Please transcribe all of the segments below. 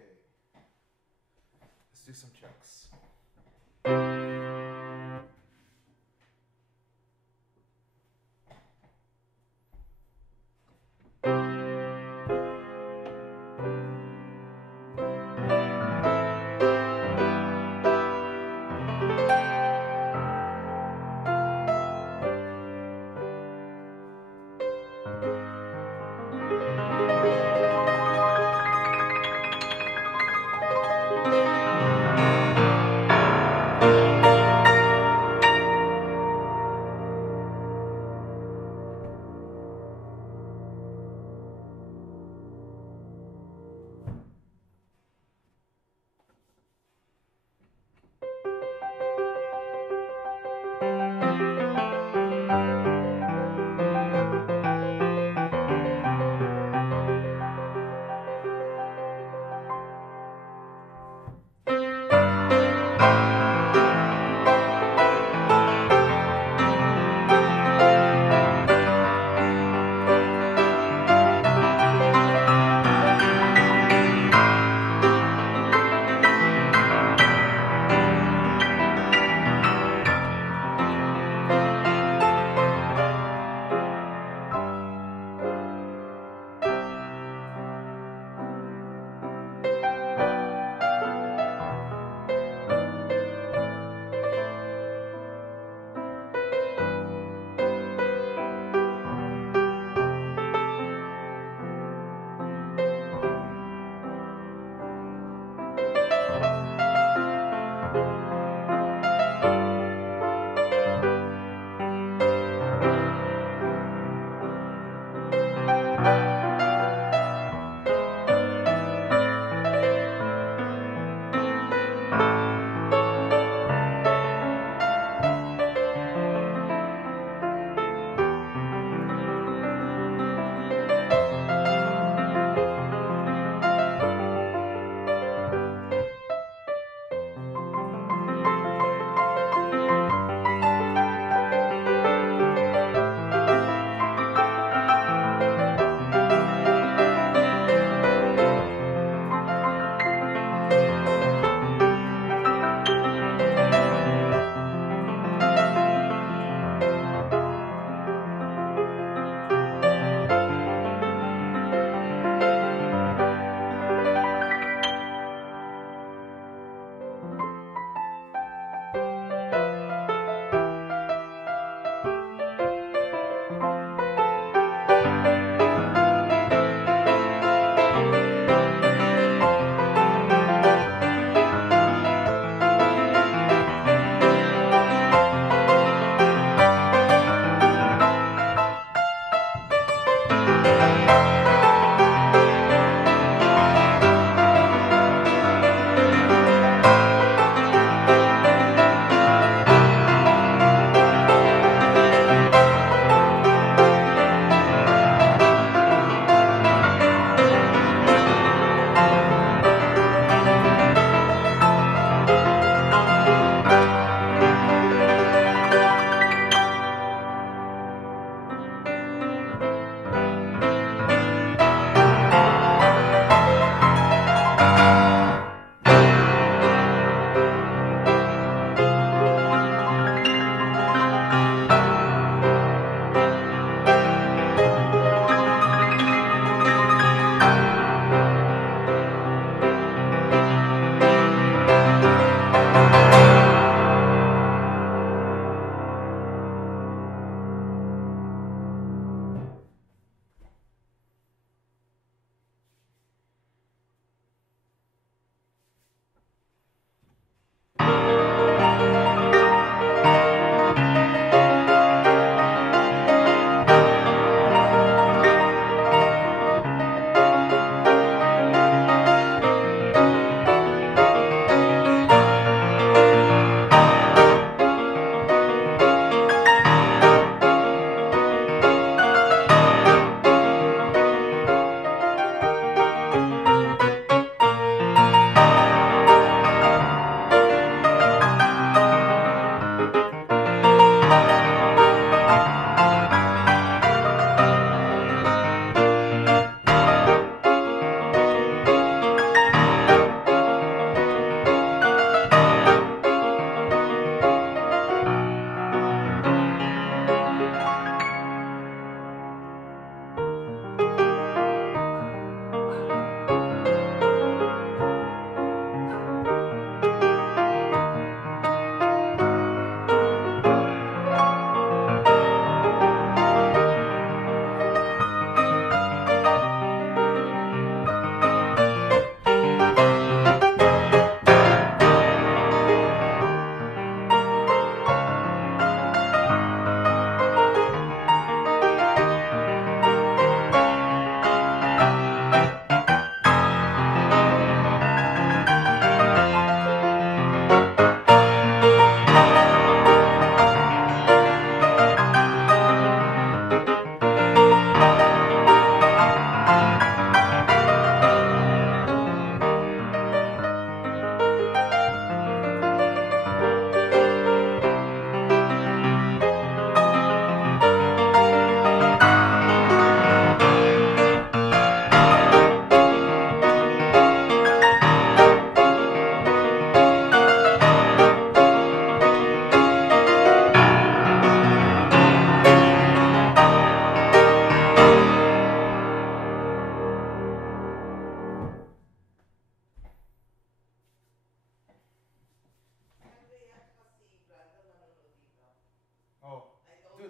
Okay. Let's do some checks.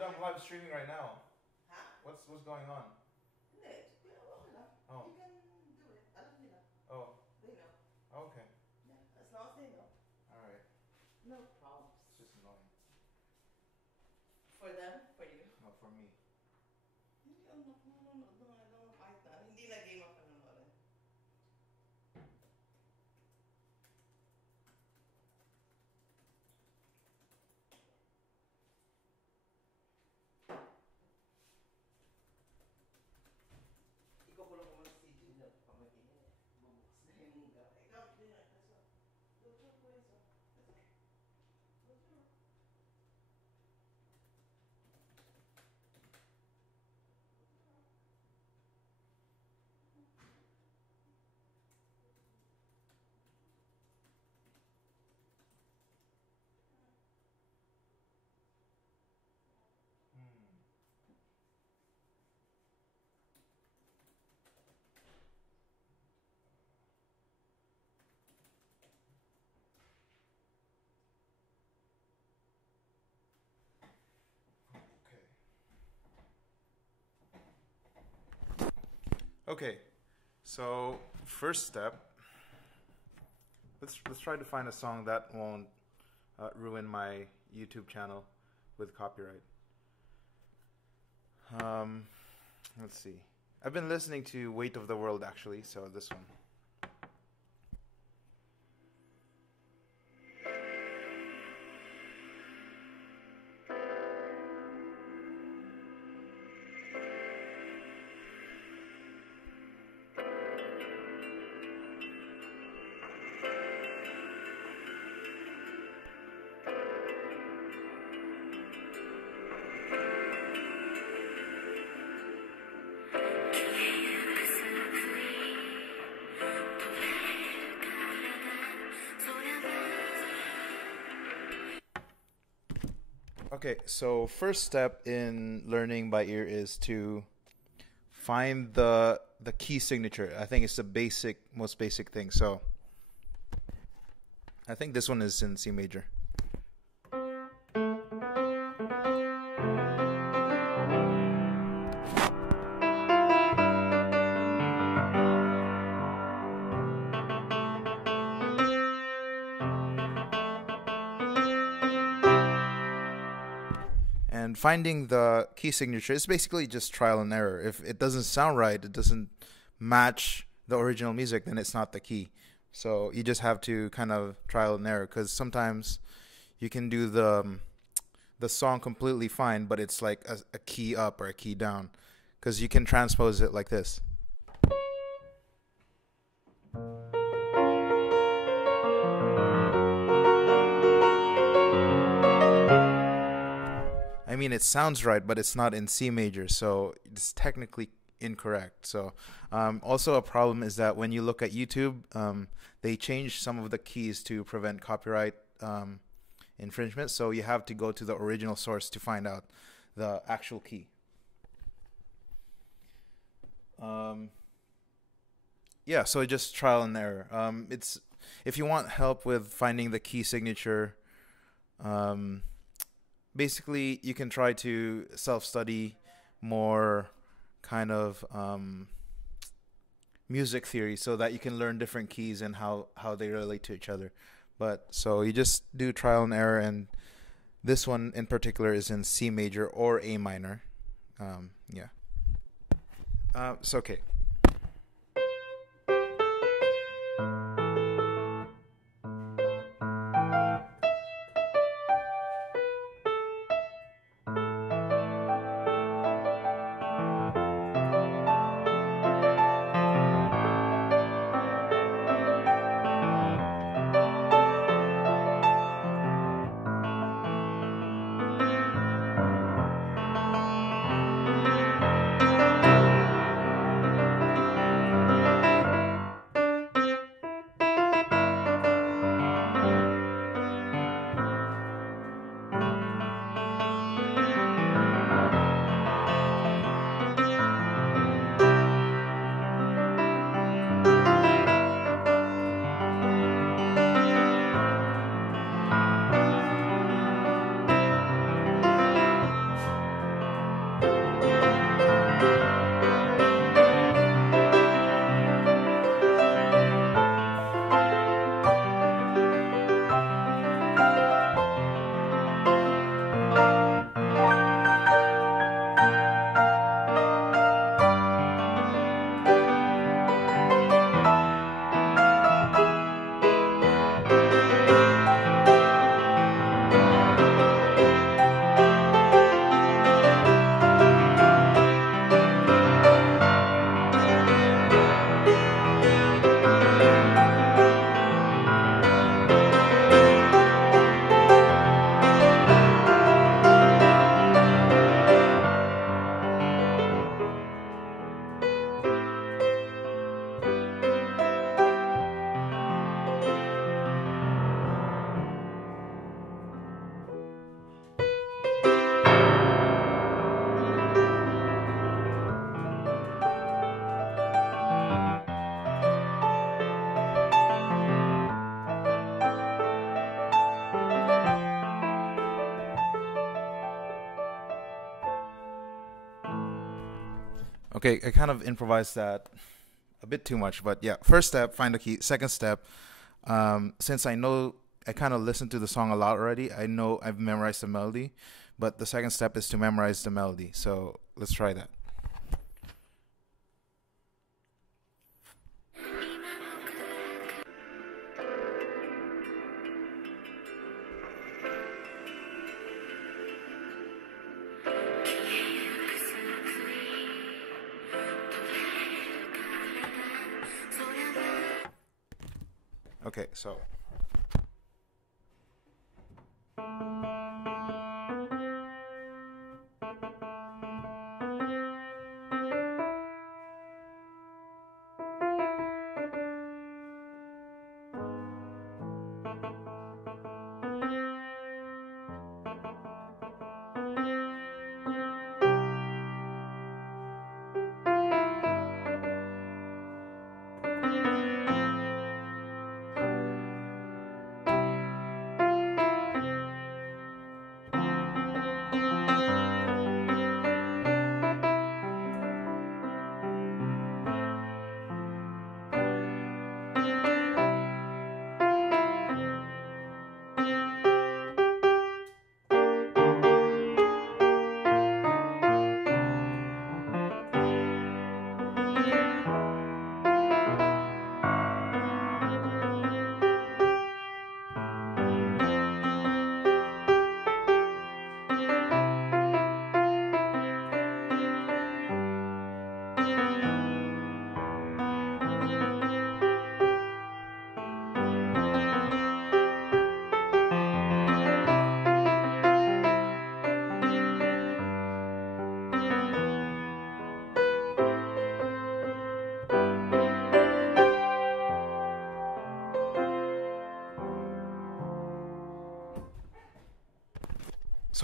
Dude, I'm live streaming right now. Huh? What's going on? Oh. You can do it. Alam nila. Oh. They know. Okay. Yeah, as long as they know. Alright. No problems. It's just annoying. For them? For you? No, for me. Hindi ako nanonood na nga lang kahit na. Hindi na game ako nanonood. Ikukulong ko muna si Junior. Pamatingin eh. Bubukas na yung ikaw, Junior. Let's go. Go to your place. Let's go. Go to your... Okay, so first step, let's try to find a song that won't ruin my YouTube channel with copyright. Let's see. I've been listening to Weight of the World actually, so this one. Okay, so first step in learning by ear is to find the key signature. I think it's the most basic thing. So I think this one is in C major. And finding the key signature is basically just trial and error. If it doesn't sound right, it doesn't match the original music, then it's not the key. So you just have to kind of trial and error, because sometimes you can do the song completely fine, but it's like a key up or a key down, because you can transpose it like this. I mean, it sounds right, but it's not in C major, so it's technically incorrect. So also a problem is that when you look at YouTube, they change some of the keys to prevent copyright infringement, so you have to go to the original source to find out the actual key. Yeah, so just trial and error. If you want help with finding the key signature, basically you can try to self-study more kind of music theory, so that you can learn different keys and how they relate to each other. But so you just do trial and error, and this one in particular is in C major or A minor. Yeah. It's okay. Okay, I kind of improvised that a bit too much, but yeah. First step, find the key. Second step, since I know I kind of listened to the song a lot already, I know I've memorized the melody, but the second step is to memorize the melody. So let's try that. Okay, so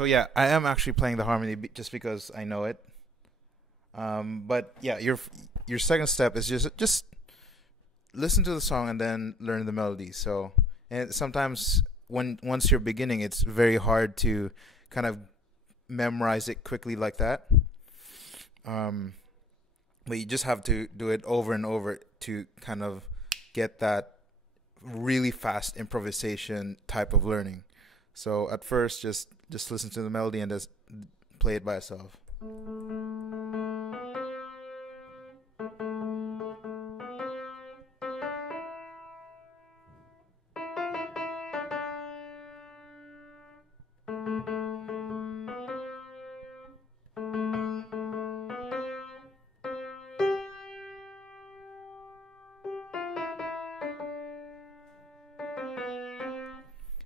yeah, I am actually playing the harmony just because I know it. But yeah, your second step is just listen to the song and then learn the melody. So, and sometimes once you're beginning, it's very hard to kind of memorize it quickly like that. Um, but you just have to do it over and over to kind of get that really fast improvisation type of learning. So at first, just listen to the melody and just play it by itself.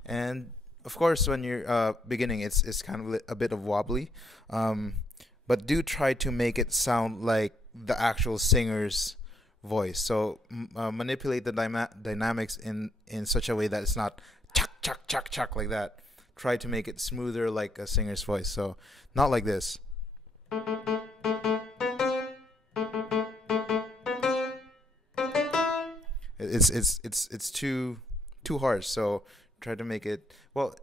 And of course, when you're beginning, it's kind of a bit of wobbly, um, but do try to make it sound like the actual singer's voice. So manipulate the dynamics in such a way that it's not chuck chuck chuck chuck like that. Try to make it smoother like a singer's voice. So not like this. It's too harsh. So try to make it well.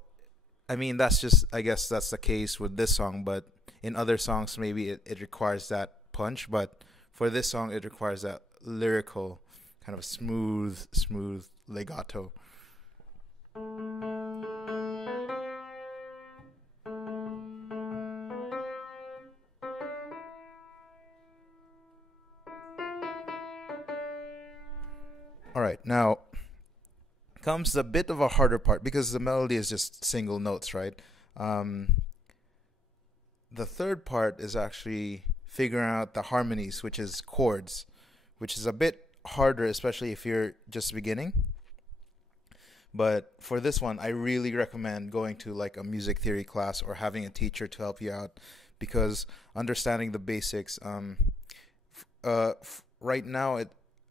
I mean, that's just, I guess that's the case with this song, but in other songs, maybe it requires that punch. But for this song, it requires that lyrical, kind of smooth legato. All right, now comes a bit of a harder part because the melody is just single notes, right? Um, the third part is actually figuring out the harmonies, which is chords, which is a bit harder, especially if you're just beginning. But for this one, I really recommend going to like a music theory class or having a teacher to help you out because understanding the basics. Right now,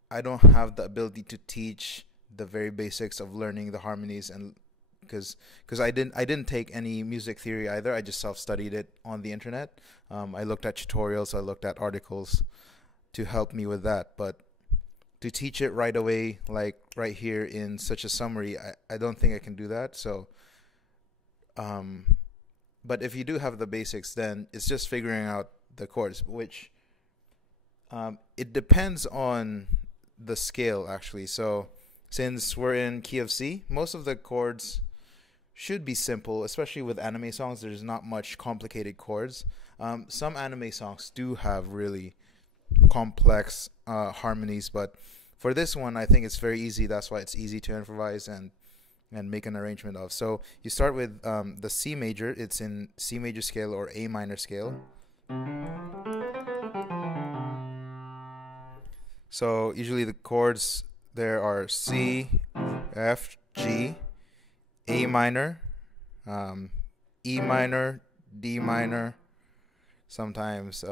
I don't have the ability to teach the very basics of learning the harmonies and because I didn't take any music theory either. I just self studied it on the internet. I looked at tutorials, I looked at articles to help me with that. But to teach it right away, like right here in such a summary, I don't think I can do that. So, um, but if you do have the basics, then it's just figuring out the chords, which It depends on the scale actually. So since we're in key of C, most of the chords should be simple, especially with anime songs. There's not much complicated chords. Some anime songs do have really complex harmonies, but for this one, I think it's very easy. That's why it's easy to improvise and make an arrangement of. So you start with the C major. It's in C major scale or A minor scale. So usually the chords there are C, F, G, A minor, E minor, D minor, sometimes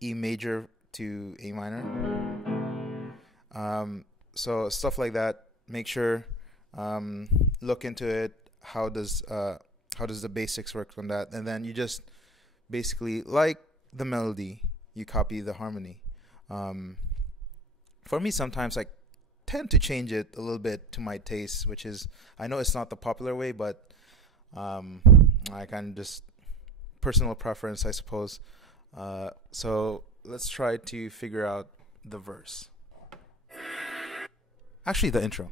E major to A minor. So stuff like that. Make sure look into it. How does the basics work on that? And then you just basically like the melody, you copy the harmony. For me, sometimes I tend to change it a little bit to my taste, which is I know it's not the popular way, but I kind of just personal preference, I suppose. So let's try to figure out the verse. Actually, the intro.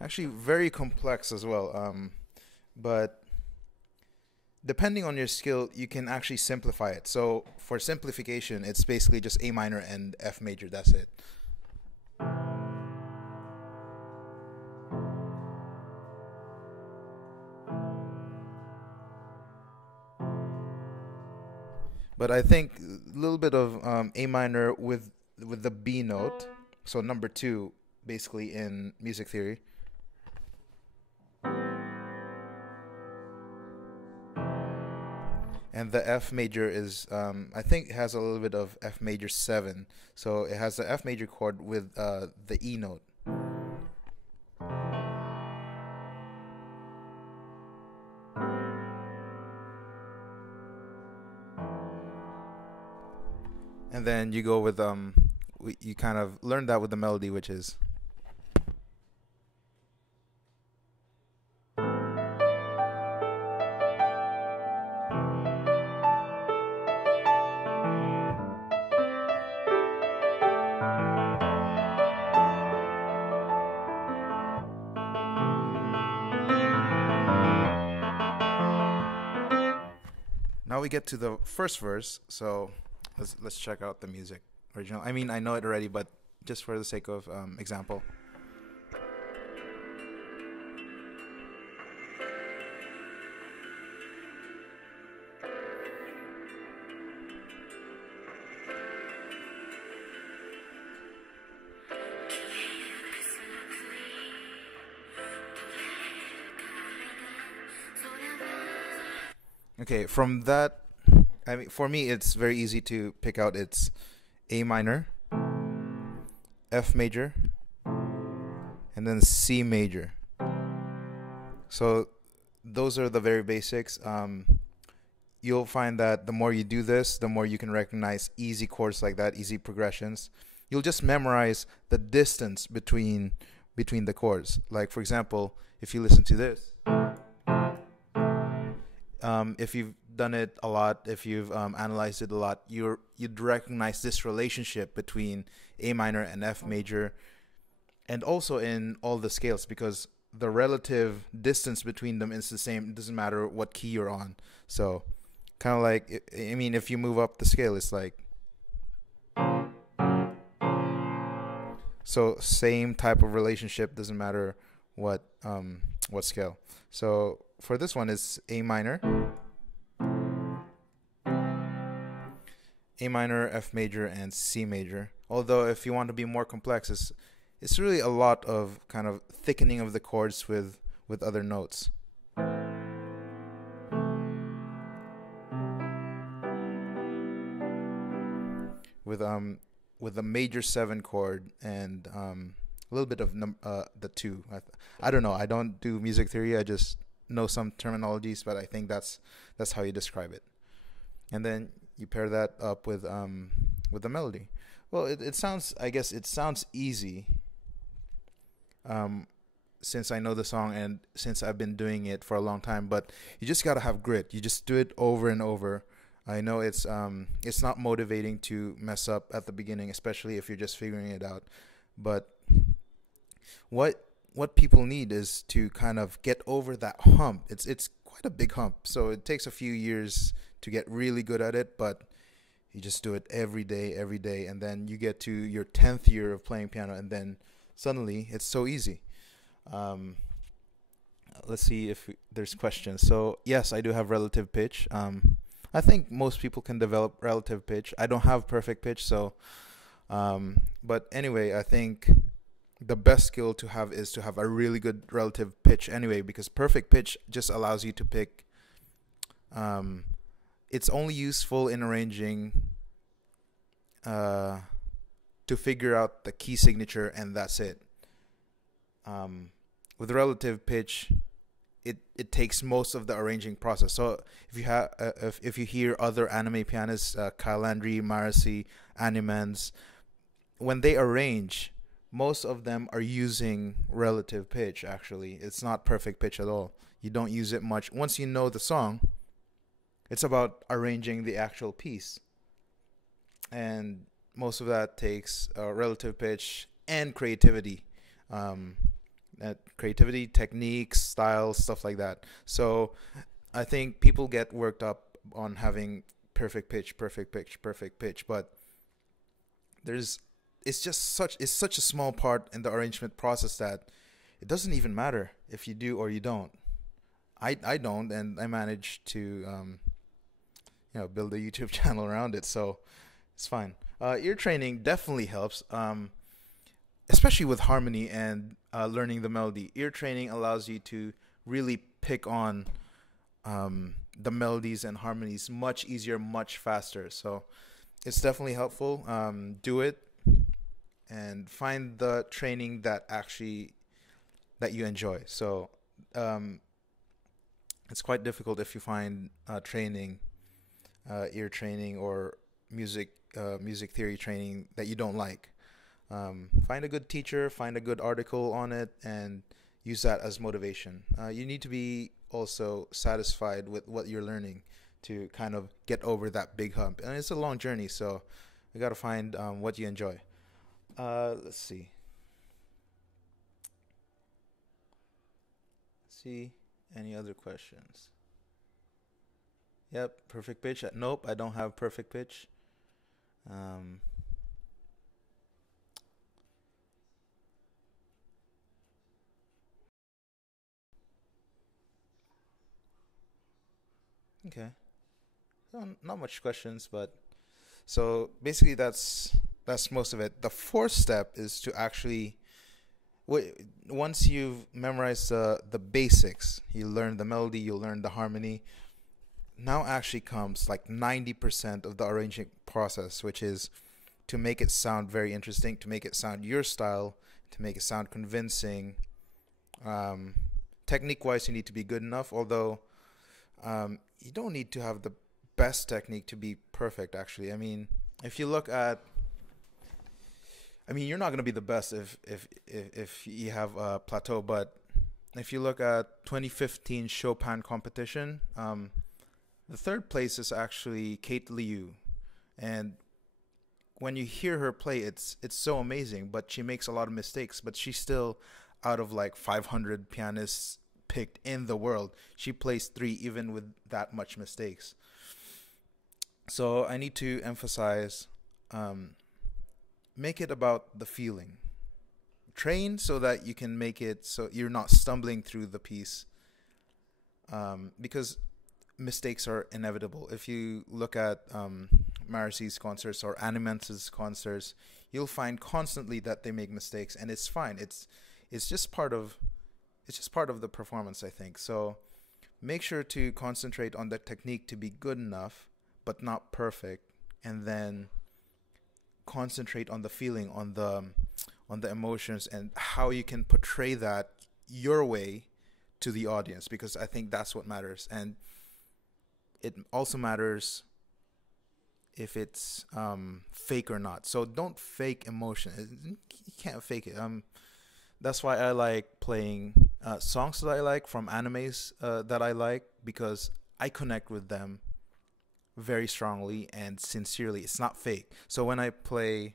Actually, very complex as well. But depending on your skill, you can actually simplify it. So for simplification, it's basically just A minor and F major. That's it. But I think a little bit of A minor with the B note. So number two, basically in music theory. And the F major is, I think, it has a little bit of F major 7. So it has the F major chord with the E note. And then you go with, you kind of learn that with the melody, which is. Now we get to the first verse, so let's check out the music original. I mean, I know it already, but just for the sake of example. Okay, from that, I mean, for me, it's very easy to pick out. It's A minor, F major, and then C major. So those are the very basics. You'll find that the more you do this, the more you can recognize easy chords like that, easy progressions. You'll just memorize the distance between the chords. Like for example, if you listen to this. If you've done it a lot, if you've analyzed it a lot, you'd recognize this relationship between A minor and F major, and also in all the scales, because the relative distance between them is the same. It doesn't matter what key you're on. So, kind of like, I mean, if you move up the scale, it's like. So same type of relationship. Doesn't matter what scale. So for this one, it's A minor, F major, and C major. Although if you want to be more complex, it's really a lot of kind of thickening of the chords with other notes. With a major 7 chord and a little bit of the 2. I don't know. I don't do music theory. I just know some terminologies, but I think that's how you describe it. And then you pair that up with the melody. Well, it sounds. I guess it sounds easy. since I know the song and since I've been doing it for a long time. But you just gotta have grit. You just do it over and over. I know it's not motivating to mess up at the beginning, especially if you're just figuring it out. But what what people need is to kind of get over that hump. It's quite a big hump. So it takes a few years to get really good at it, but you just do it every day, and then you get to your 10th year of playing piano, and then suddenly it's so easy. Um, let's see if there's questions. So yes, I do have relative pitch. I think most people can develop relative pitch. I don't have perfect pitch, so but anyway, I think the best skill to have is to have a really good relative pitch anyway, because perfect pitch just allows you to pick. Um, it's only useful in arranging uh, to figure out the key signature, and that's it. Um, with relative pitch, it takes most of the arranging process. So if you hear other anime pianists, Kyle Landry, Marcy, Animans, when they arrange, most of them are using relative pitch. Actually, it's not perfect pitch at all. You don't use it much. Once you know the song, it's about arranging the actual piece, and most of that takes relative pitch and creativity. Um, Creativity, techniques, styles, stuff like that. So I think people get worked up on having perfect pitch, perfect pitch, perfect pitch, but there's it's such a small part in the arrangement process that it doesn't even matter if you do or you don't. I don't, and I managed to build a YouTube channel around it, so it's fine. Ear training definitely helps. Especially with harmony and learning the melody. Ear training allows you to really pick on the melodies and harmonies much easier, much faster. So it's definitely helpful. Do it and find the training that you enjoy. So um, it's quite difficult if you find training, ear training or music theory training that you don't like. Find a good teacher, find a good article on it, and use that as motivation. You need to be also satisfied with what you're learning to kind of get over that big hump. And it's a long journey, so you got to find what you enjoy. Let's see. See any other questions? Yep, perfect pitch. Nope, I don't have perfect pitch. Um, okay. Not much questions, but so basically that's most of it. The fourth step is to actually once you've memorized the basics, you learn the melody, you learn the harmony. Now actually comes like 90% of the arranging process, which is to make it sound very interesting, to make it sound your style, to make it sound convincing. Um, Technique wise, you need to be good enough, although you don't need to have the best technique to be perfect, actually. I mean, if you look at, I mean, you're not going to be the best if you have a plateau, but if you look at 2015 Chopin competition, the third place is actually Kate Liu, and when you hear her play, it's so amazing. But she makes a lot of mistakes. But she's still out of like 500 pianists picked in the world. She plays three even with that much mistakes. So I need to emphasize, make it about the feeling. Train so that you can make it so you're not stumbling through the piece, because mistakes are inevitable. If you look at Marcy's concerts or Animance's concerts, you'll find constantly that they make mistakes, and it's fine. It's just part of the performance, I think. So make sure to concentrate on the technique to be good enough, but not perfect, and then concentrate on the feeling, on the emotions, and how you can portray that your way to the audience, because I think that's what matters. And it also matters if it's fake or not. So don't fake emotion. You can't fake it. That's why I like playing songs that I like from animes that I like, because I connect with them very strongly and sincerely. It's not fake. So when I play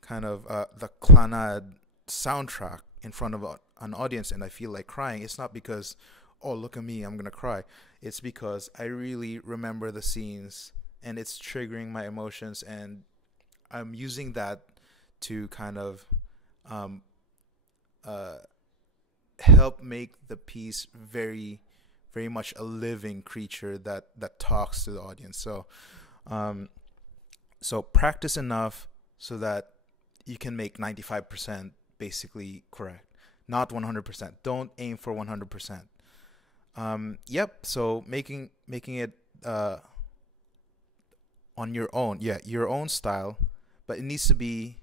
kind of the Clanad soundtrack in front of an audience and I feel like crying, it's not because, oh, look at me, I'm gonna cry. It's because I really remember the scenes and it's triggering my emotions, and I'm using that to kind of um, uh, help make the piece very, very much a living creature that talks to the audience. Um, so practice enough so that you can make 95% basically correct, not 100%. Don't aim for 100%. Yep. So making it on your own, yeah, your own style, but it needs to be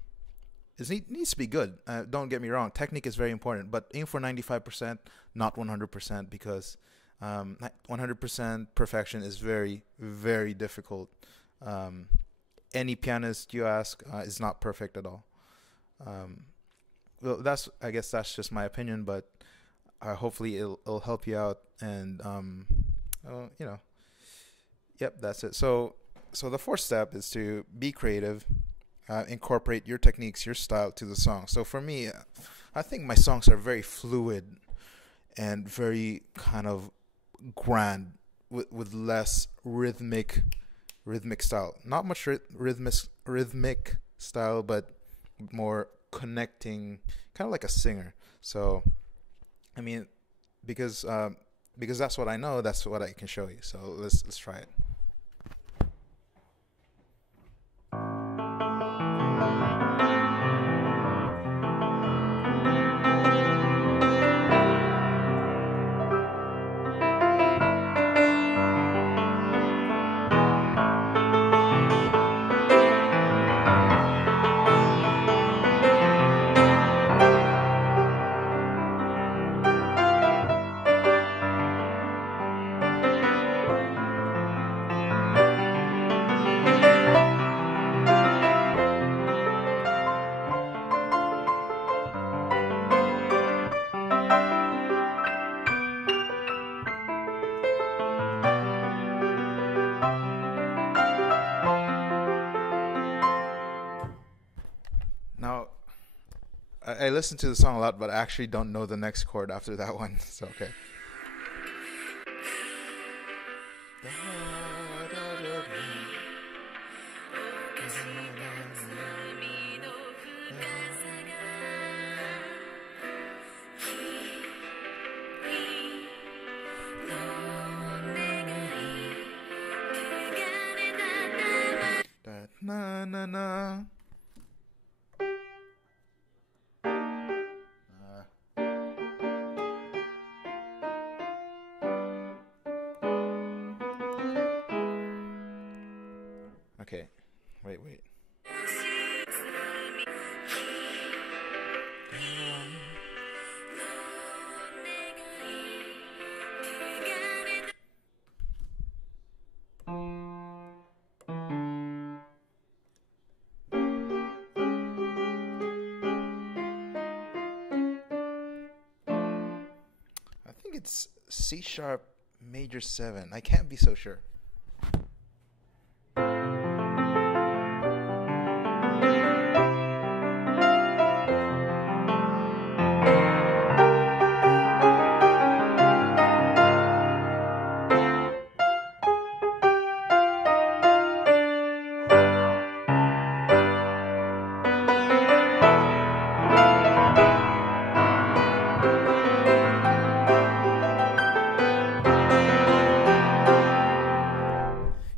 good. Don't get me wrong. Technique is very important, but aim for 95%, not 100%, because 100% perfection is very, very difficult. Um, any pianist you ask is not perfect at all. Um, well, I guess that's just my opinion, but hopefully it'll help you out. And you know, yep, that's it. So the fourth step is to be creative, incorporate your techniques, your style to the song. So for me, I think my songs are very fluid and very kind of grand, with less rhythmic style. Not much rhythmic style, but more connecting, kind of like a singer. So I mean, because because that's what I know, that's what I can show you. So let's try it. Now I listen to the song a lot, but I actually don't know the next chord after that one. So okay. Na na na. Okay, wait. I think it's C sharp major 7. I can't be so sure.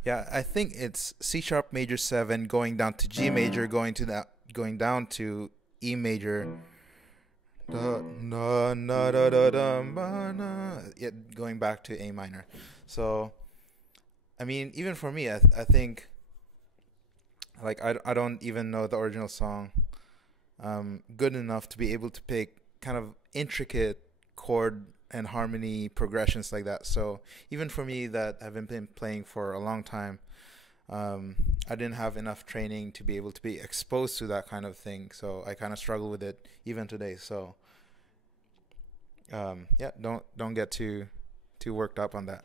Yeah, I think it's C sharp major 7 going down to G major, going down to E major. Da, na, na, da, da, da, ba, na. Yeah, going back to A minor. So, I mean, even for me, I think, like, I don't even know the original song good enough to be able to pick kind of intricate chord and harmony progressions like that. So even for me, that I've been playing for a long time, um, I didn't have enough training to be able to be exposed to that kind of thing. So I kind of struggle with it even today. So Yeah, don't get too worked up on that.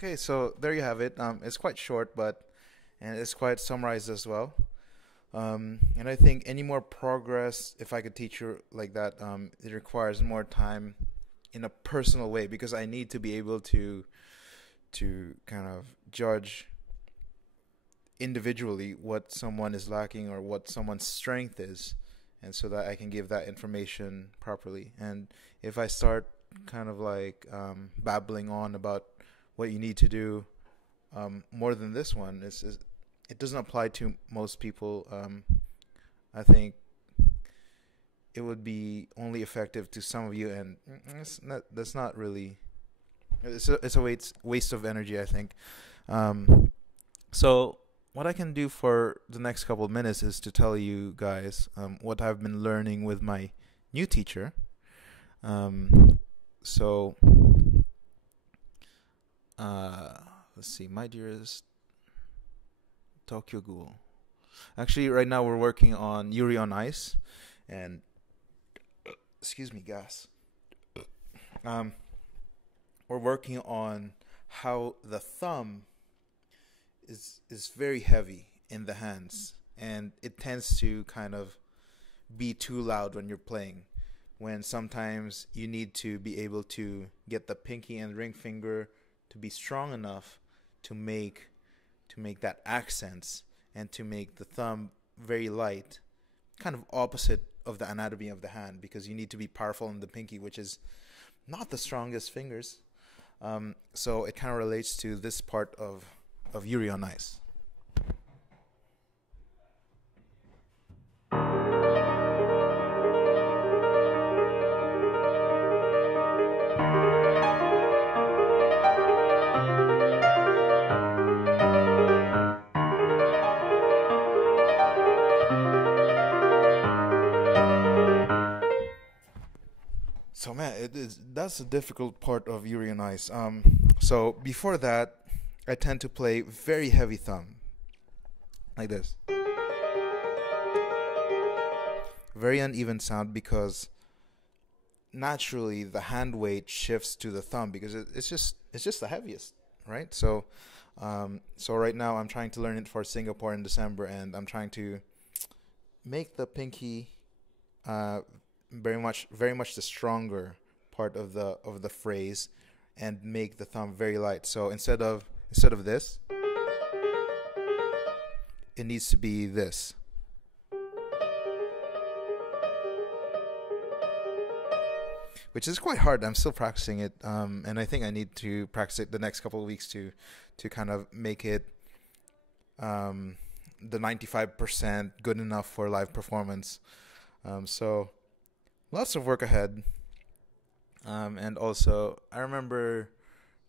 Okay, so there you have it. It's quite short, but and it's quite summarized as well. And I think any more progress, if I could teach you like that, it requires more time in a personal way because I need to be able to kind of judge individually what someone is lacking or what someone's strength is, and so that I can give that information properly. And if I start kind of like babbling on about what you need to do more than this one, it doesn't apply to most people. I think it would be only effective to some of you, and that's not really. It's a waste of energy, I think. So what I can do for the next couple of minutes is to tell you guys what I've been learning with my new teacher. So let's see, my dearest Tokyo Ghoul. Actually, right now we're working on Yuri on Ice, and excuse me, gas. Um, we're working on how the thumb is very heavy in the hands, and it tends to kind of be too loud when you're playing. When sometimes you need to be able to get the pinky and ring finger to be strong enough to make that accents and to make the thumb very light, kind of opposite of the anatomy of the hand, because you need to be powerful in the pinky, which is not the strongest fingers. So it kind of relates to this part of Yuri on Ice. So man, that's the difficult part of Yuri on Ice. So before that, I tend to play very heavy thumb, like this. Very uneven sound because naturally the hand weight shifts to the thumb because it's just the heaviest, right? So right now I'm trying to learn it for Singapore in December, and I'm trying to make the pinky very much the stronger part of the phrase, and make the thumb very light. So instead of this, it needs to be this. Which is quite hard. I'm still practicing it, and I think I need to practice it the next couple of weeks to kind of make it the 95% good enough for live performance. So lots of work ahead. And also, I remember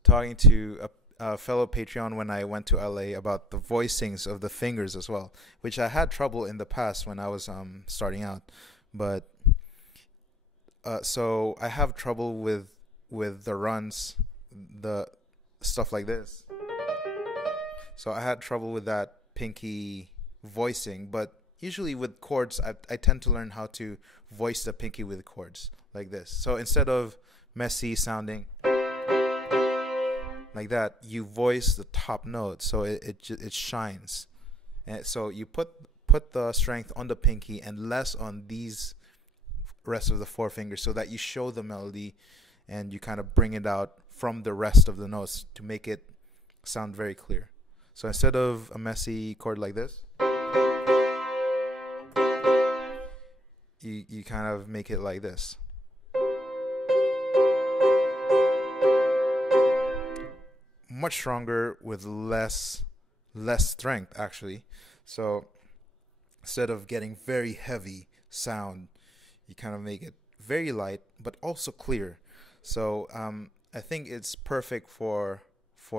talking to a fellow Patreon when I went to LA about the voicings of the fingers as well, which I had trouble in the past when I was starting out, but. So I have trouble with the runs, the stuff like this. So I had trouble with that pinky voicing, but usually with chords, I tend to learn how to voice the pinky with chords like this. So instead of messy sounding like that, you voice the top note, so it shines. And so you put the strength on the pinky and less on these rest of the four fingers, so that you show the melody and you kind of bring it out from the rest of the notes to make it sound very clear. So instead of a messy chord like this, you kind of make it like this. Much stronger with less strength actually. So instead of getting very heavy sound, you kind of make it very light but also clear. So I think it's perfect for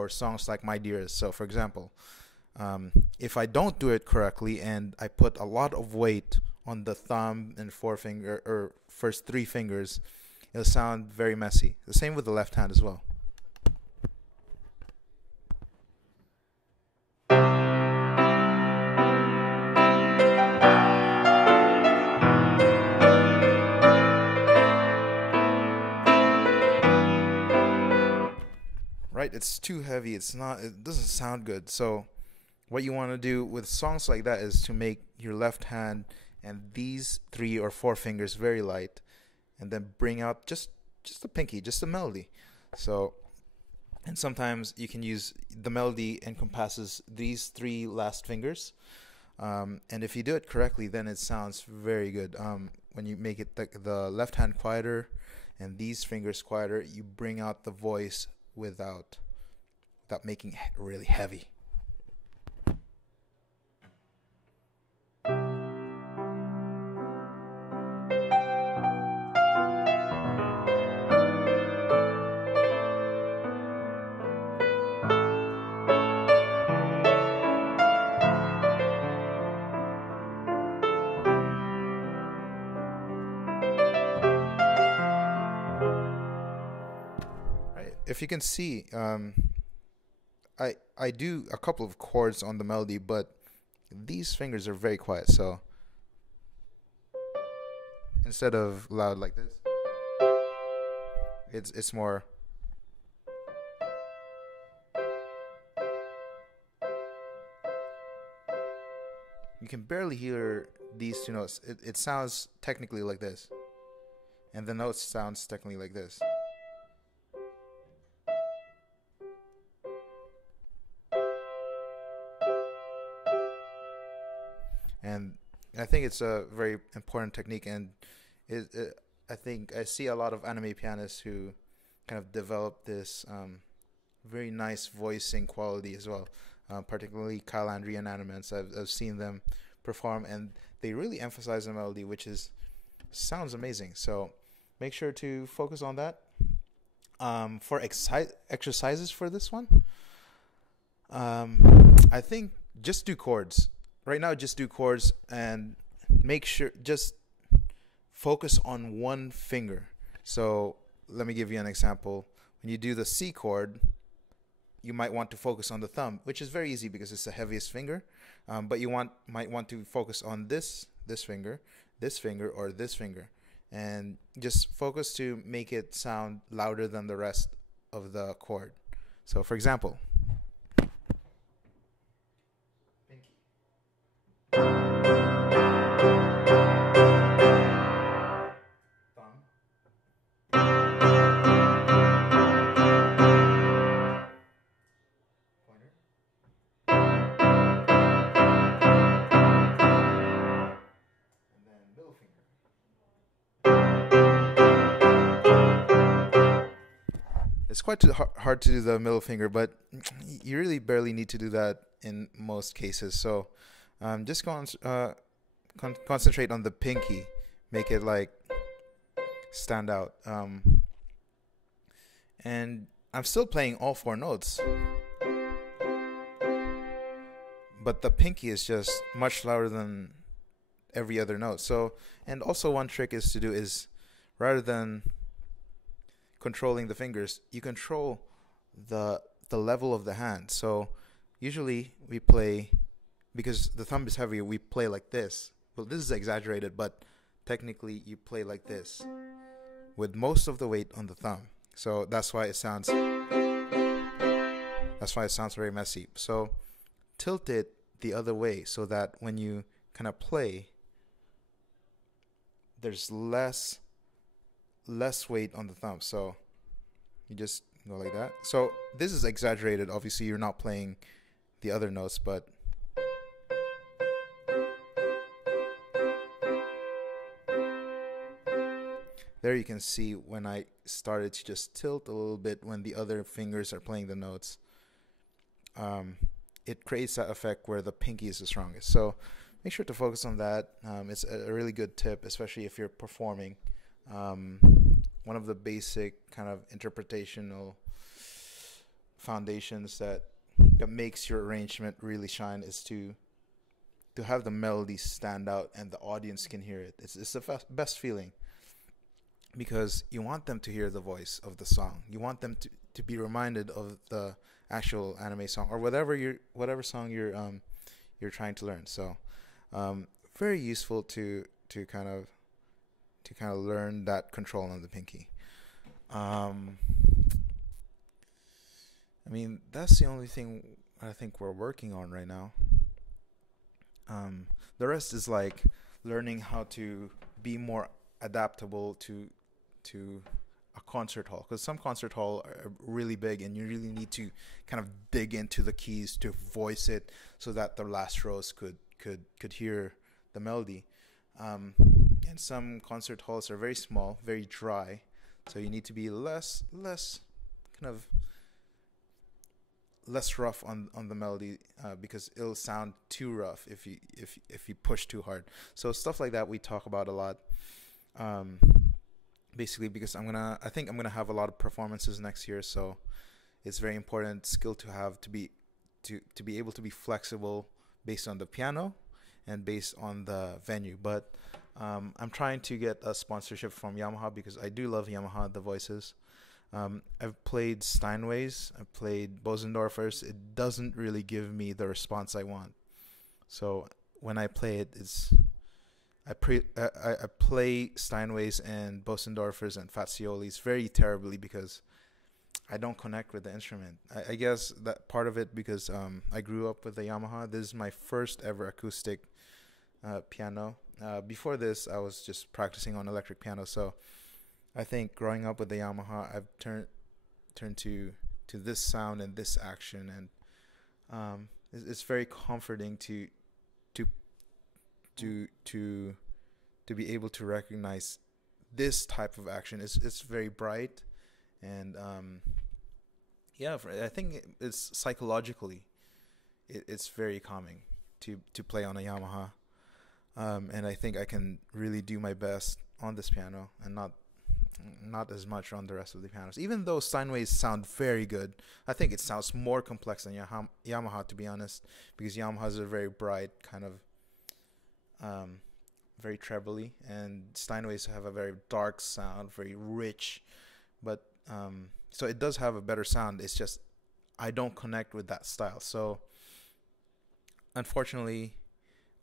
songs like My Dearest. So for example, if I don't do it correctly and I put a lot of weight on the thumb and forefinger or first three fingers, it'll sound very messy. The same with the left hand as well. Right, it's too heavy. It doesn't sound good. So what you want to do with songs like that is to make your left hand and these three or four fingers very light, and then bring out just the pinky, just the melody. So, and sometimes you can use the melody encompasses these three last fingers, and if you do it correctly, then it sounds very good. When you make it the left hand quieter and these fingers quieter, you bring out the voice without making it really heavy. If you can see, I do a couple of chords on the melody, but these fingers are very quiet. So instead of loud like this, it's more. You can barely hear these two notes. It sounds technically like this, and the note sounds technically like this. And I think it's a very important technique, and I think I see a lot of anime pianists who kind of develop this very nice voicing quality as well, particularly Kyle Andrea and Animants. I've seen them perform, and they really emphasize the melody, which sounds amazing. So make sure to focus on that. For exercises for this one, I think just do chords. Right now, just do chords and make sure just focus on one finger. So let me give you an example. When you do the C chord, you might want to focus on the thumb, which is very easy because it's the heaviest finger. But you might want to focus on this finger, or this finger, and just focus to make it sound louder than the rest of the chord. So, for example, pinky, thumb, pointer, and then middle finger. It's quite hard to do the middle finger, but you really barely need to do that in most cases. So just concentrate on the pinky, make it like stand out. And I'm still playing all four notes, but the pinky is just much louder than every other note. So, and also one trick is to do is, rather than controlling the fingers, you control the level of the hand. So usually we play, because the thumb is heavier, we play like this. Well, this is exaggerated, but technically you play like this with most of the weight on the thumb. So that's why it sounds very messy. So tilt it the other way so that when you kind of play, there's less weight on the thumb. So you just go like that. So this is exaggerated. Obviously, you're not playing the other notes, but there you can see when I started to just tilt a little bit when the other fingers are playing the notes. It creates that effect where the pinky is the strongest. So make sure to focus on that. It's a really good tip, especially if you're performing. One of the basic kind of interpretational foundations that makes your arrangement really shine is to have the melody stand out and the audience can hear it. It's the best feeling, because you want them to hear the voice of the song. You want them to be reminded of the actual anime song or whatever song you're trying to learn. So very useful to kind of learn that control on the pinky. I mean, that's the only thing I think we're working on right now. The rest is like learning how to be more adaptable to a concert hall, because some concert hall are really big and you really need to kind of dig into the keys to voice it so that the last rows could hear the melody. And some concert halls are very small, very dry, so you need to be less rough on the melody, because it'll sound too rough if you push too hard. So stuff like that we talk about a lot. Basically, because I think I'm gonna have a lot of performances next year, so it's very important skill to have to be able to be flexible based on the piano and based on the venue. But I'm trying to get a sponsorship from Yamaha, because I do love Yamaha, the voices. I've played Steinways, I've played Bosendorfers. It doesn't really give me the response I want. So when I play it, I play Steinways and Bosendorfers and Faziolis very terribly because I don't connect with the instrument. I guess that part of it because I grew up with the Yamaha. This is my first ever acoustic piano. Before this, I was just practicing on electric piano. So I think growing up with the Yamaha, I've turned to this sound and this action, and it's very comforting to be able to recognize this type of action. It's very bright, and I think it's psychologically it's very calming to play on a Yamaha, and I think I can really do my best on this piano and not as much on the rest of the pianos. Even though Steinways sound very good, I think it sounds more complex than Yamaha, to be honest, because Yamaha's a very bright kind of very trebly, and Steinways have a very dark sound, very rich. But so it does have a better sound. It's just I don't connect with that style. So unfortunately,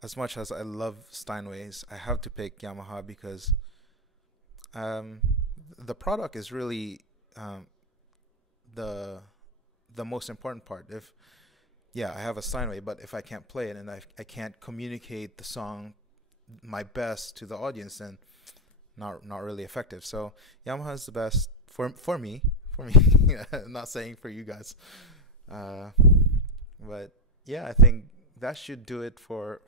as much as I love Steinways, I have to pick Yamaha because um, the product is really um, the the most important part. If yeah, I have a Steinway, but if I can't play it and I can't communicate the song my best to the audience, then not really effective. So Yamaha is the best for me. For me, I'm not saying for you guys. Uh, but yeah, I think that should do it for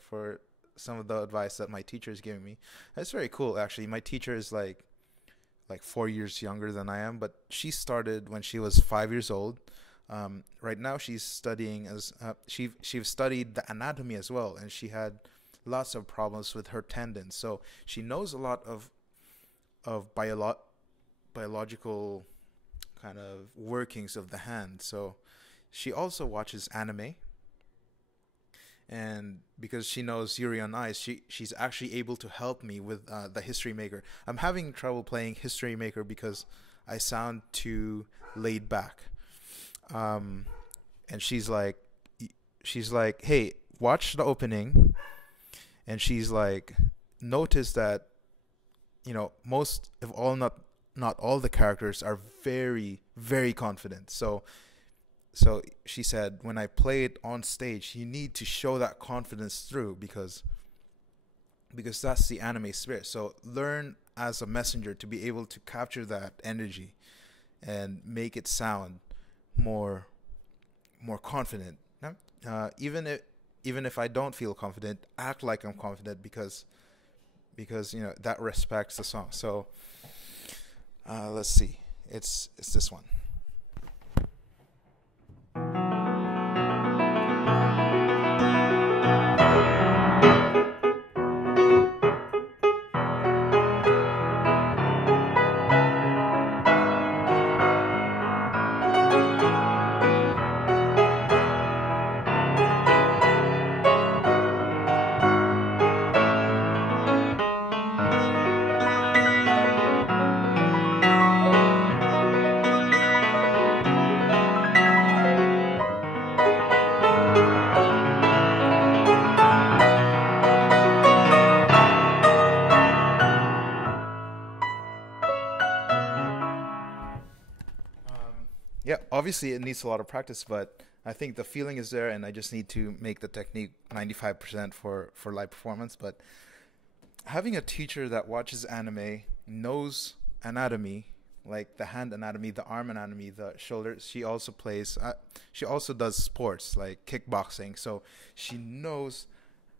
some of the advice that my teacher is giving me. That's very cool, actually. My teacher is like 4 years younger than I am, but she started when she was 5 years old. Right now, she's studying as she studied the anatomy as well, and she had lots of problems with her tendons. So she knows a lot of biological kind of workings of the hand. So she also watches anime, and because she knows Yuri on Ice, she's actually able to help me with the History Maker. I'm having trouble playing History Maker because I sound too laid back. Um, and she's like, hey, watch the opening, and she's like, notice that most if all not all the characters are very very confident. So she said, when I play it on stage, you need to show that confidence through because that's the anime spirit. So learn as a messenger to be able to capture that energy and make it sound more confident. Even if I don't feel confident, act like I'm confident because that respects the song. So let's see, it's this one. Yeah, obviously it needs a lot of practice, but I think the feeling is there, and I just need to make the technique 95% for live performance. But having a teacher that watches anime, knows anatomy, like the hand anatomy, the arm anatomy, the shoulders. She also plays. She also does sports like kickboxing, so she knows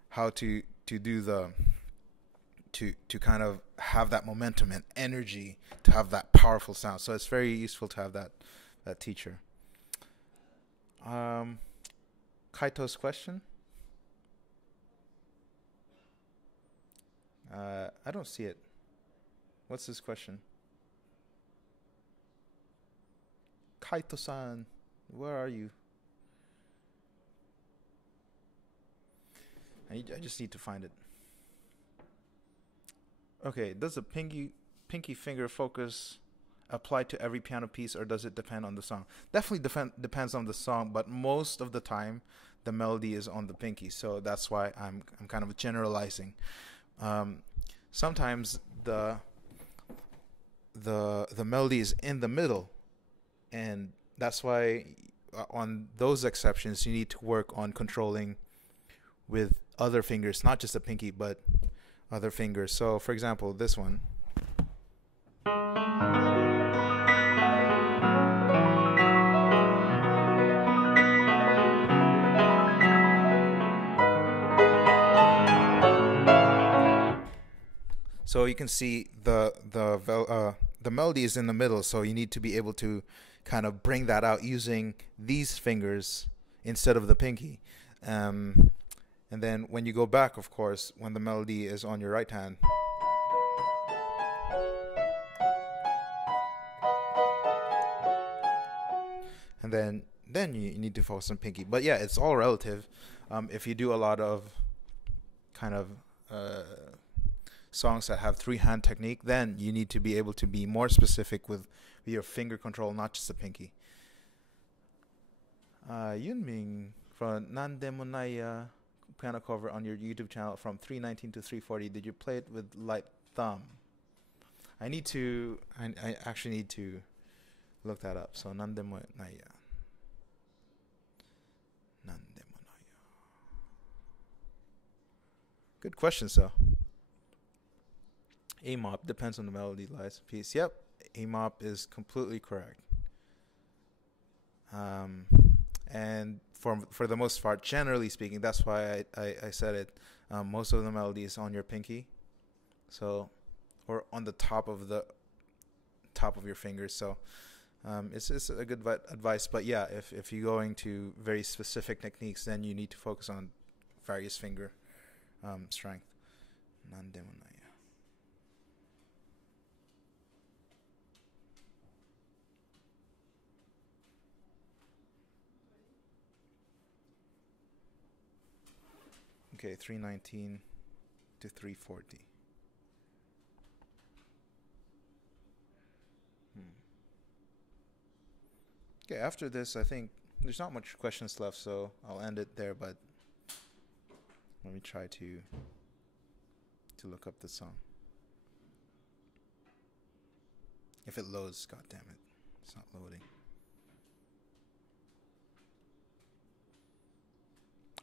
how to do the to kind of have that momentum and energy to have that powerful sound. So it's very useful to have that teacher. Um, Kaito's question. I don't see it. What's his question? Kaito-san, where are you? I just need to find it. Okay, does the pinky finger focus apply to every piano piece, or does it depend on the song? Definitely depends on the song, but most of the time the melody is on the pinky, so that's why I'm kind of generalizing. Sometimes the melody is in the middle, and that's why on those exceptions you need to work on controlling with other fingers, not just the pinky, but other fingers. So for example, this one. So you can see the melody is in the middle, so you need to be able to kind of bring that out using these fingers instead of the pinky. And then when you go back, of course, when the melody is on your right hand, and then you need to focus on pinky. But yeah, it's all relative. If you do a lot of kind of songs that have three hand technique, then you need to be able to be more specific with your finger control, not just the pinky. Yunming from Nandemonaya piano cover on your YouTube channel from 319 to 340. Did you play it with light thumb? I actually need to look that up. So Nandemonaya. Nandemonaya. Good question, so. A-mop depends on the melody, lies piece. Yep, A-mop is completely correct. And for the most part, generally speaking, that's why I said it. Most of the melody is on your pinky, so or on the top of your fingers. So it's a good advice. But yeah, if you're going to very specific techniques, then you need to focus on various finger strength. Nandemonaya. Okay, 319 to 340. Okay, after this, I think there's not much questions left, so I'll end it there. But let me try to look up the song. If it loads, god damn it, it's not loading.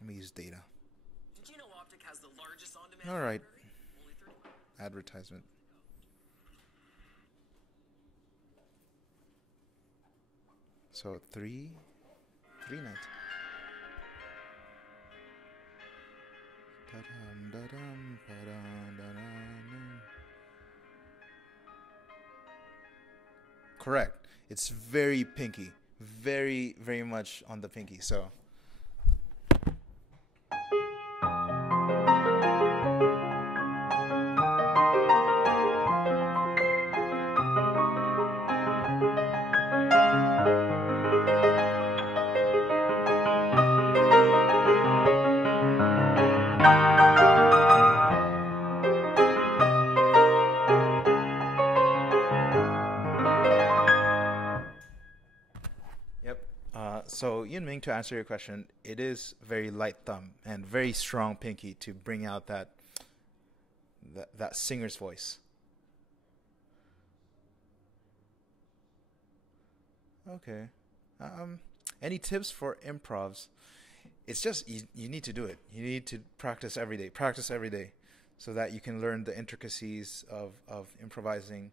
Let me use data. Did you know Optic has the largest on-demand All right. library? Only 30. Advertisement. So 390. Da-dum, da-dum, ba-dum, da-dum. Correct. It's very pinky. Very, very much on the pinky. So so Yunming, to answer your question, it is very light thumb and very strong pinky to bring out that singer's voice. Okay. Any tips for improvs? It's just you need to do it. You need to practice every day. Practice every day, so that you can learn the intricacies of improvising.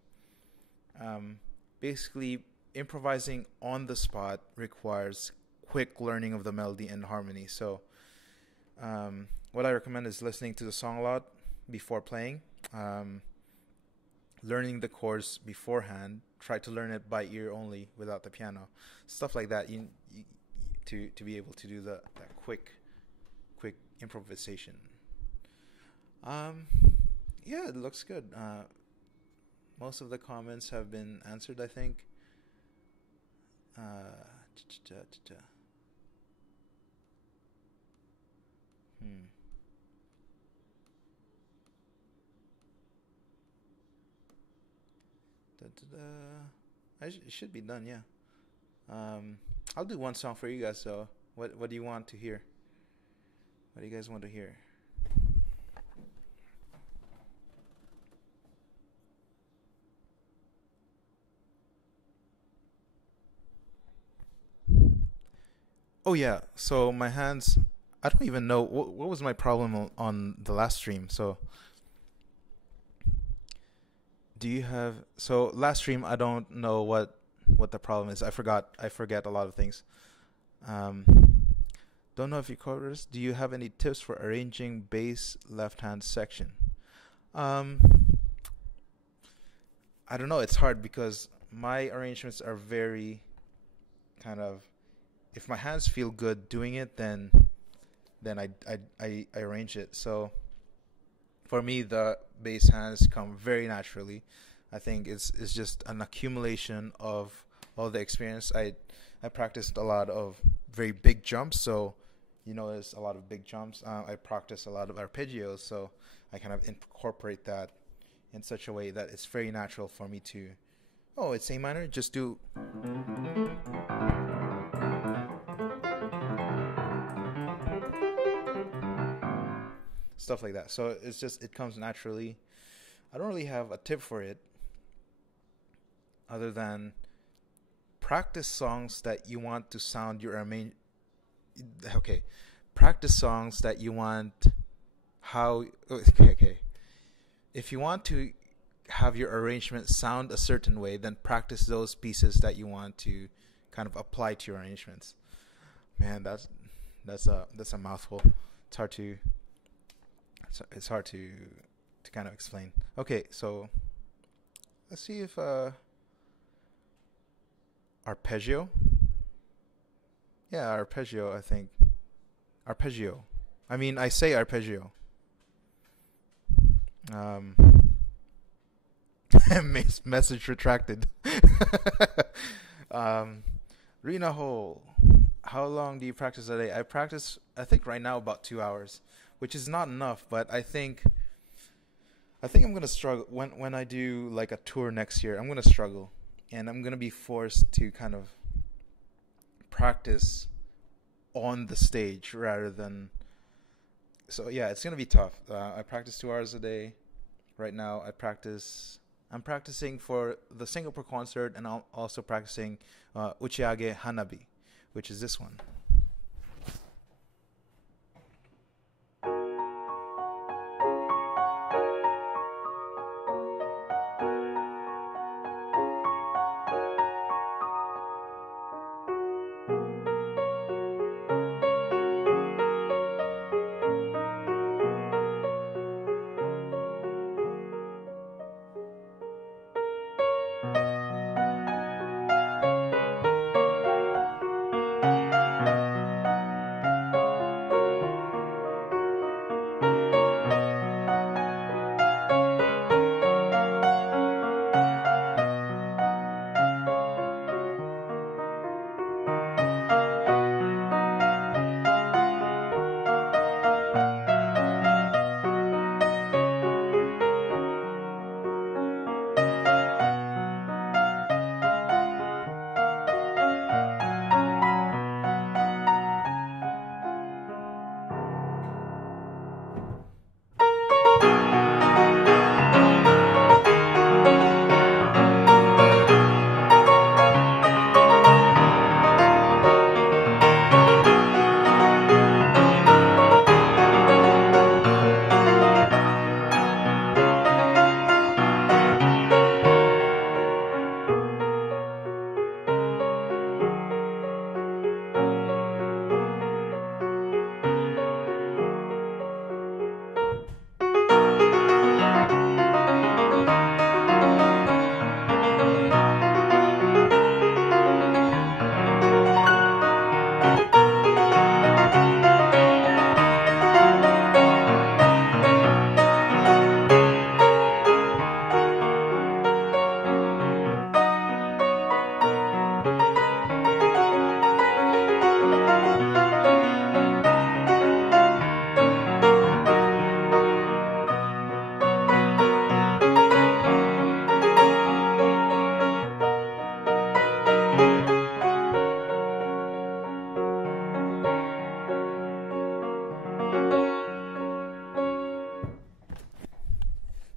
Basically, improvising on the spot requires quick learning of the melody and harmony. So what I recommend is listening to the song a lot before playing, learning the chords beforehand. Try to learn it by ear only without the piano, stuff like that. You to be able to do that quick improvisation. Yeah, it looks good. Most of the comments have been answered, I think. It should be done, yeah. I'll do one song for you guys. So, what do you want to hear? What do you guys want to hear? Oh yeah. So my hands. I don't even know what was my problem on the last stream. So do you have? So last stream, I don't know what the problem is. I forget a lot of things. Um, don't know if you covered this. Do you have any tips for arranging bass left hand section? Um, I don't know. It's hard because my arrangements are very kind of. If my hands feel good doing it, then I arrange it. So for me, the bass hands come very naturally. I think it's just an accumulation of all the experience. I practiced a lot of very big jumps, so there's a lot of big jumps. I practice a lot of arpeggios, so I kind of incorporate that in such a way that it's very natural for me to, oh, it's A minor, just do. Stuff like that. So it's just, it comes naturally. I don't really have a tip for it other than practice songs that you want to sound your main. Okay, practice songs that you want. How? Okay. If you want to have your arrangement sound a certain way, then practice those pieces that you want to kind of apply to your arrangements. Man, that's a mouthful. It's hard to it's hard to kind of explain. Okay, so let's see if arpeggio. Yeah, arpeggio. I think arpeggio. I mean, I say arpeggio. Um, message retracted. Rena Hole, how long do you practice a day? I practice, I think right now about 2 hours, which is not enough, but I think I'm gonna struggle when I do like a tour next year. I'm gonna struggle, and I'm gonna be forced to kind of practice on the stage rather than. So yeah, it's gonna be tough. I practice 2 hours a day. Right now, I'm practicing for the Singapore concert, and I'm also practicing Uchiage Hanabi, which is this one.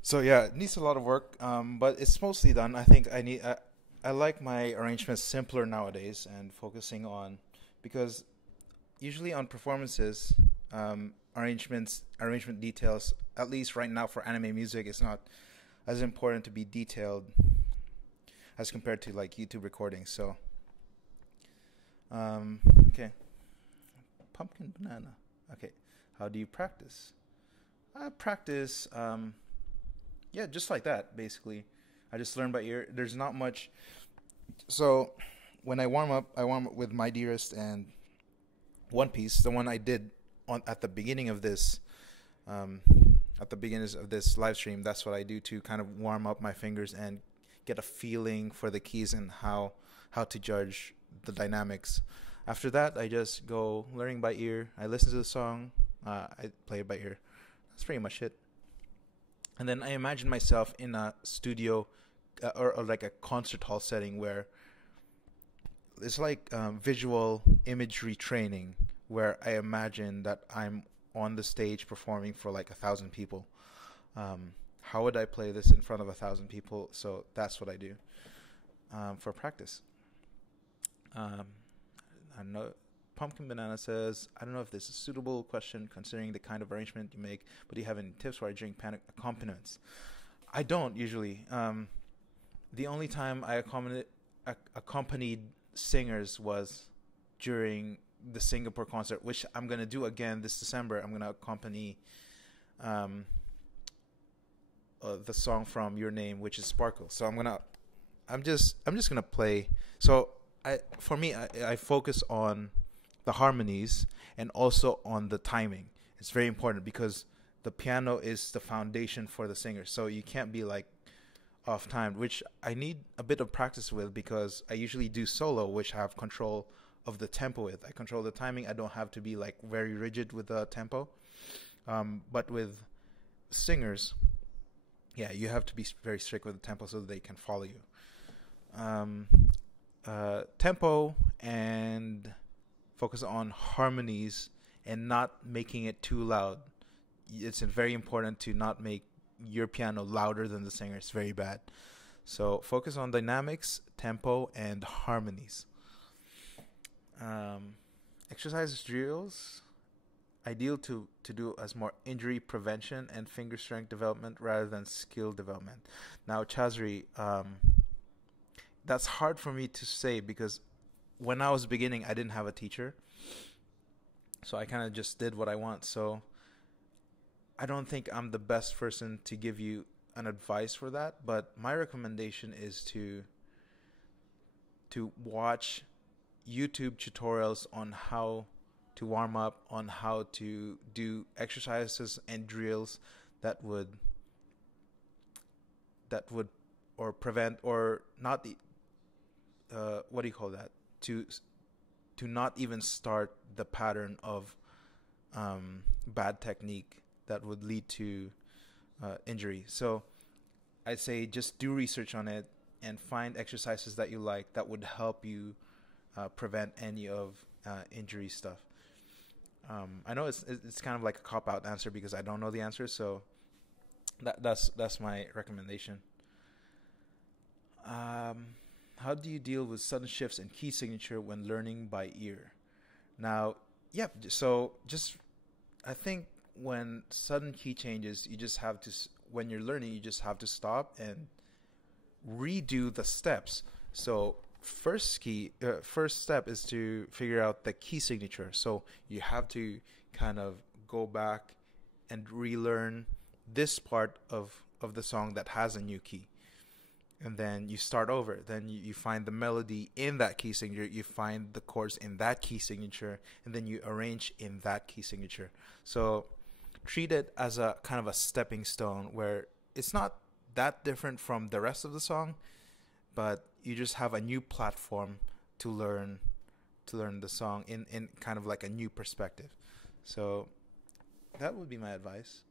So yeah, it needs a lot of work, but it's mostly done. I think I like my arrangements simpler nowadays and focusing on, because usually on performances, arrangement details, at least right now for anime music, it's not as important to be detailed as compared to like YouTube recordings. So, okay, pumpkin banana. Okay, how do you practice? I practice. Yeah, just like that, basically. I just learn by ear. There's not much. So when I warm up with My Dearest and One Piece, the one I did at the beginning of this, live stream. That's what I do to kind of warm up my fingers and get a feeling for the keys and how to judge the dynamics. After that, I just go learning by ear. I listen to the song. I play it by ear. That's pretty much it. And then I imagine myself in a studio, or like a concert hall setting where it's like visual imagery training, where I imagine that I'm on the stage performing for like 1,000 people. How would I play this in front of 1,000 people? So that's what I do for practice. Um, I know Pumpkin Banana says, I don't know if this is a suitable question considering the kind of arrangement you make, but do you have any tips for arranging panic accompaniments? I don't usually. The only time I accompanied singers was during the Singapore concert, which I'm gonna do again this December. I'm gonna accompany um, the song from Your Name, which is Sparkle. So I'm just gonna play. So for me, I focus on the harmonies and also on the timing. It's very important because the piano is the foundation for the singer. So you can't be like off timed, which I need a bit of practice with because I usually do solo, which I have control of the tempo with. I control the timing. I don't have to be like very rigid with the tempo. But with singers, yeah, you have to be very strict with the tempo so that they can follow you. Tempo and focus on harmonies and not making it too loud. It's very important to not make your piano louder than the singer. It's very bad. So focus on dynamics, tempo, and harmonies. Exercise drills, ideal to do as more injury prevention and finger strength development rather than skill development. Now, Chazri, that's hard for me to say because when I was beginning, I didn't have a teacher. So I kind of just did what I want. So I don't think I'm the best person to give you an advice for that. But my recommendation is to watch YouTube tutorials on how to warm up, on how to do exercises and drills that would or prevent or not the what do you call that, to not even start the pattern of bad technique that would lead to injury. So I'd say just do research on it and find exercises that you like that would help you prevent any of injury stuff. I know it's kind of like a cop-out answer because I don't know the answer, so that's my recommendation. How do you deal with sudden shifts in key signature when learning by ear? Now, yeah, so just I think when sudden key changes, you just have to, when you're learning, you just have to stop and redo the steps. So first step is to figure out the key signature. So you have to kind of go back and relearn this part of the song that has a new key. And then you start over. Then you find the melody in that key signature. You find the chords in that key signature. And then you arrange in that key signature. So treat it as a kind of a stepping stone where it's not that different from the rest of the song, but you just have a new platform to learn the song in kind of like a new perspective. So that would be my advice.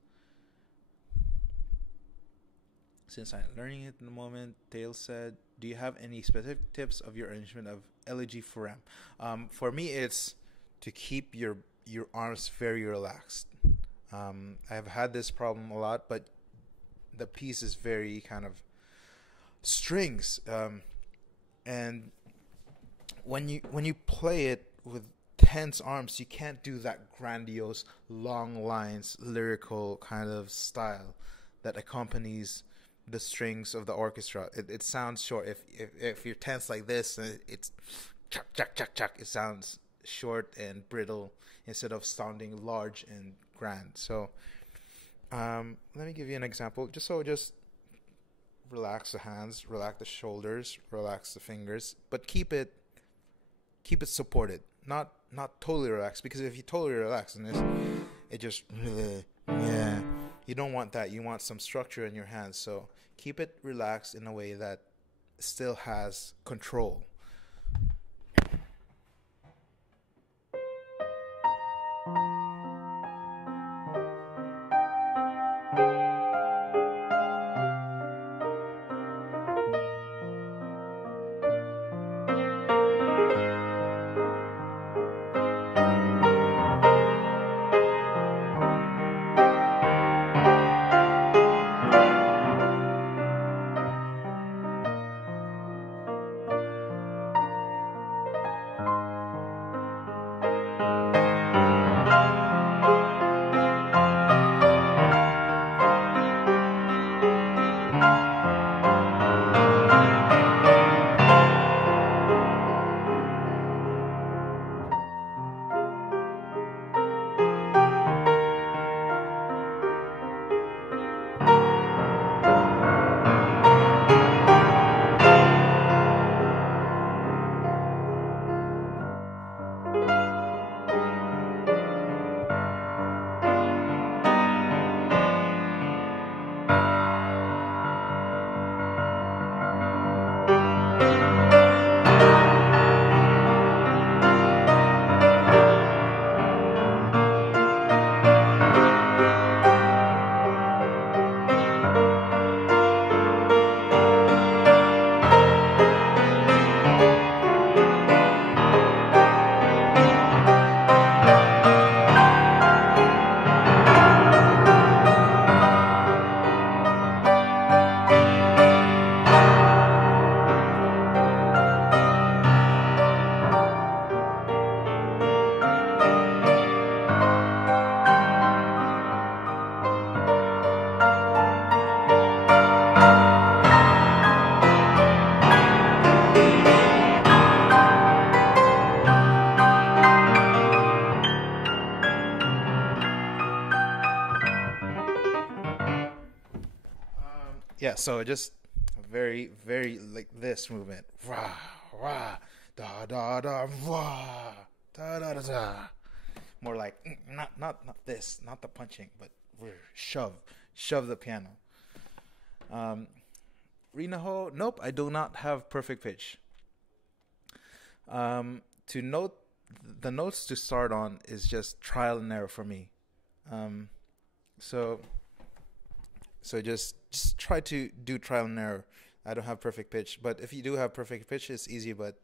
Since I'm learning it in the moment, Dale said, do you have any specific tips of your arrangement of elegy for Ram? For me, it's to keep your arms very relaxed. I've had this problem a lot, but the piece is very kind of strings. And when you play it with tense arms, you can't do that grandiose, long lines, lyrical kind of style that accompanies the strings of the orchestra. It sounds short. If you're tense like this, it's chuck chuck chuck chuck. It sounds short and brittle instead of sounding large and grand. So let me give you an example. Just relax the hands, relax the shoulders, relax the fingers, but keep it supported. Not totally relaxed, because if you totally relax in this, it just yeah. You don't want that. You want some structure in your hands. So keep it relaxed in a way that still has control. Yeah, so just very, very like this movement. Rah, rah, da, da, da, rah, da, da, da, da. More like not this, not the punching, but shove, shove the piano. Um, Rinaho, nope, I do not have perfect pitch. To note the notes to start on is just trial and error for me. Um, so just try to do trial and error. I don't have perfect pitch, but if you do have perfect pitch, it's easy. But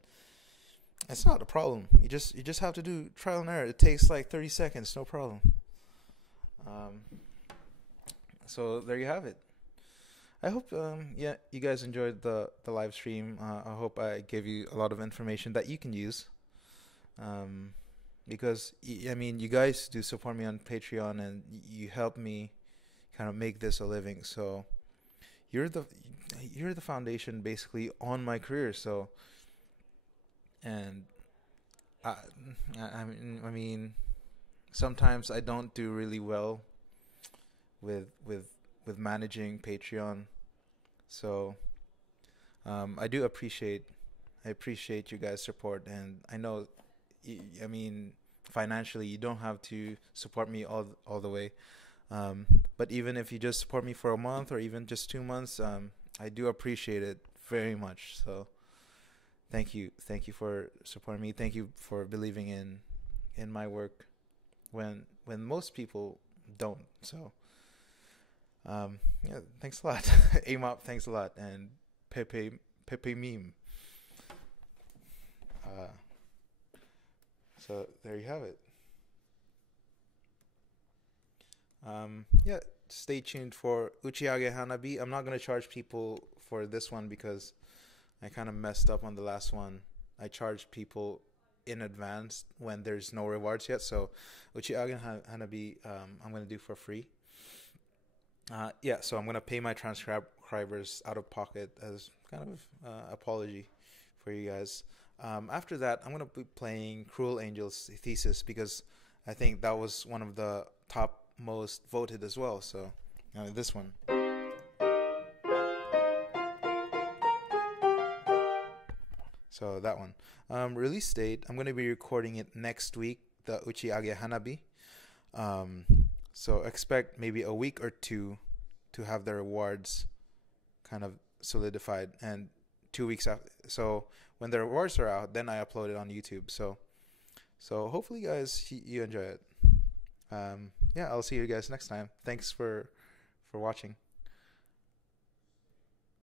it's not a problem. You just have to do trial and error. It takes like 30 seconds, no problem. Um, so there you have it. I hope yeah, you guys enjoyed the live stream. I hope I gave you a lot of information that you can use. Um, because I mean, you guys do support me on Patreon and you help me kind of make this a living. So you're the you're the foundation basically on my career. So and I I mean sometimes I don't do really well with managing Patreon. So I appreciate you guys' support, and I know I mean financially you don't have to support me all the way. But even if you just support me for a month or even just 2 months, I do appreciate it very much. So thank you for supporting me. Thank you for believing in my work when most people don't. So yeah, thanks a lot. Amop, thanks a lot, and Pepe meme. Uh, so there you have it. Yeah, stay tuned for Uchiage Hanabi. I'm not gonna charge people for this one because I kind of messed up on the last one. I charged people in advance when there's no rewards yet. So Uchiage Hanabi, I'm gonna do for free. Yeah, so I'm gonna pay my transcribers out of pocket as kind of apology for you guys. After that, I'm gonna be playing Cruel Angel's Thesis because I think that was one of the top most voted as well. So this one. So that one. Release date, I'm gonna be recording it next week. The Uchiage Hanabi. Um, so expect maybe a week or two to have the rewards kind of solidified, and 2 weeks after. So when the rewards are out, then I upload it on YouTube. So hopefully, guys, you enjoy it. Yeah, I'll see you guys next time. Thanks for watching.